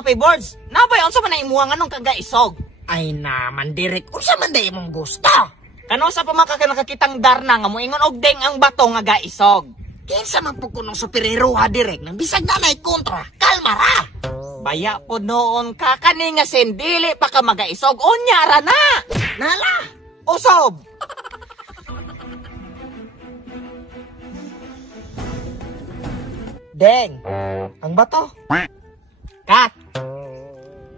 Papi Boards. Nabay, unsa man na imuha nga nung kagaisog? Ay naman, Direk. Unsa man day mong gusto? Kano sa nakakitang darna nga moingon og deng ang bato nga gaisog? Kinsa man po kunong superhero ha, Direk, nang bisag na nay kontra. Kalma ra! Baya po noon ka kani nga sendili pa ka magaisog. Unya ra na! Nala! Usob! Deng! Ang bato? Kat!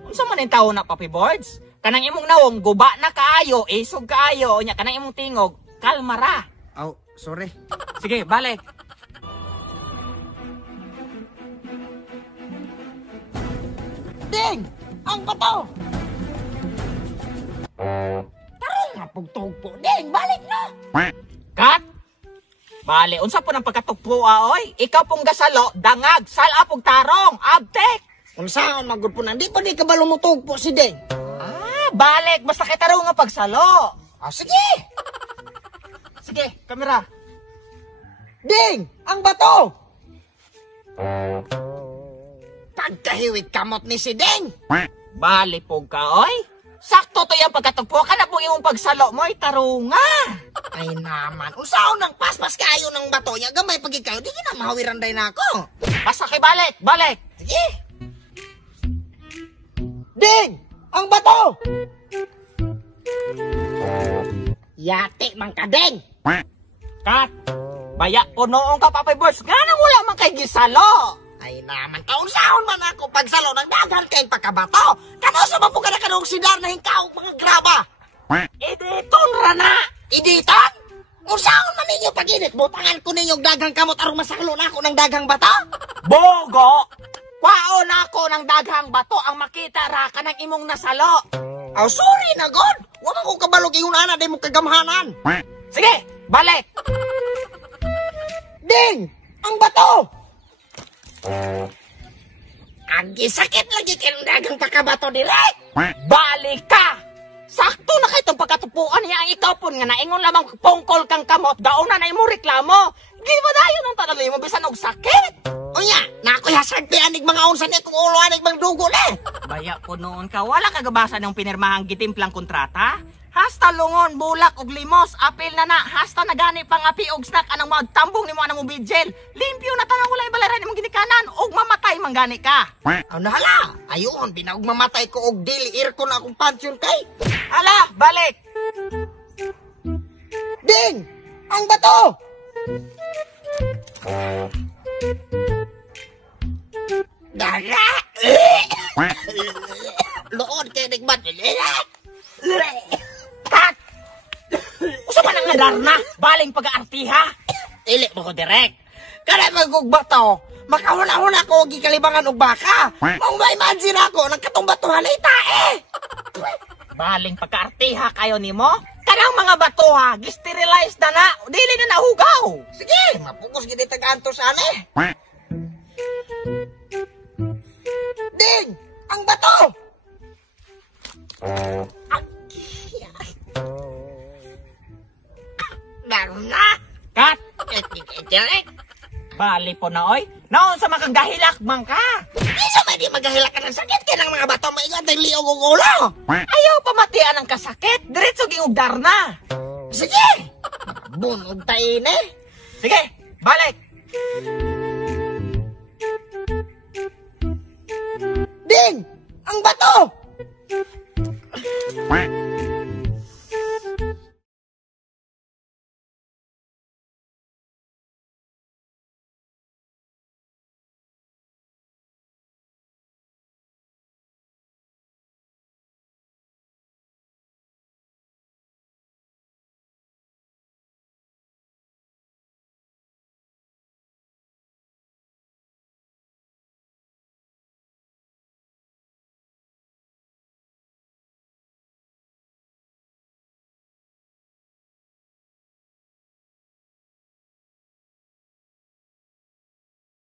Unsa man yung tao na, Papi Boards? Kanang imong nawong guba na kaayo, isog kaayo, nya kanang imong tingog, kalma ra. Oh, sorry. Sige, balik. Ding! Ang bato! Tarong nga pagtugpo. Ding, balik na! Kat! Bale, unsa po ng pagkatugpo, oy? Ikaw pong gasalo, dangag, sala pong tarong, abtek! Unsaon magud po na, di pa di kabalo mo tugpo si Ding. Ah, balik, basta kay tarong nga pagsalo. Ah, sige! Sige, kamera. Ding! Ang bato! Pagkahiwit kamot ni si Ding! Bali po ka, oy? Sakto to yung pagkatugpo ka na po yung pagsalo mo, tarunga. Ay naman, unsaon nang paspas kayo ng bato niya, gamay pag ikaw, di na mahawiran day na ako. Basta kay balik, balik. Sige! Ding! Ang bato! Yate man ka, Ding! Kat, baya po noong ka, Papi Boards, nga nang wala man kay gisalo. Ay naman, kaunsaon man ako pagsalo ng dagan kayong pagkabato. Kanosa man po ka na kanoksidar na hingkaw mga graba. Editon ra na. Iditan? Unsaon man ninyo pag-init? Butangan ko ninyong dagang kamot arong masaklo na ako ng dagang bato? Bogo! Kwaon ako ng daghang bato ang makita ra ka ng imong nasalo. Oh, sorry na, God! Wala ko kabalog yung ana, di mo kagamhanan. Sige, balik. Ding! Ang bato! Agi sakit lagi kayong dagang pagkabato, direk! Balik ka! Sakto na kayo itong pagkatupuan niya ang ikaw po nga naingon lamang pungkol kang kamot. Daon na imong reklamo. Di ba dayo nung tanalo mo bisan og sakit? Unya, na ako'y hasag di anig mga unsa ni kung ulo anig bang dugo le. Baya po noon ka, wala kagabasa ng pinirmahang gitimplang kontrata? Hasta lungon, bulak og limos, apil na hasta nagani pang api og snack anang magtambong nimo anang mobidjel. Limpyo na tanang walay balaran imong ginikanan og mamatay manggani ka. Aw nahala, ayon binaog mamatay ko og dili irkon akong pansyon kay. Ala, balik. Ding! Ang bato! Dara! Lood kay nagbat. Kat! Usa man ang darna, baling pag-aartiha. Ili mo ko direk. Kada magugbato, makahuna-huna ko og gikalibangan og baka. Mong ma-imagine ako nagkatumbatuhan ay tae. Baling pag-aartiha kayo nimo? Kanang mga batuha, gisterilize na na, dili na nahugaw. Sige, mapugos gid tag-antos ani. Ding! Ang bato! Darna! Kat! Direk! Bali po na oy. Naon sa makagahilak man ka. Isa may di magahilak ka ng sakit kaya ng mga bato maigat ay liog og ulo. Ayaw pamatian ang kasakit, diretso giug darna. Sige! Bunog tayo na. Sige, balik. Ding! Ang bato!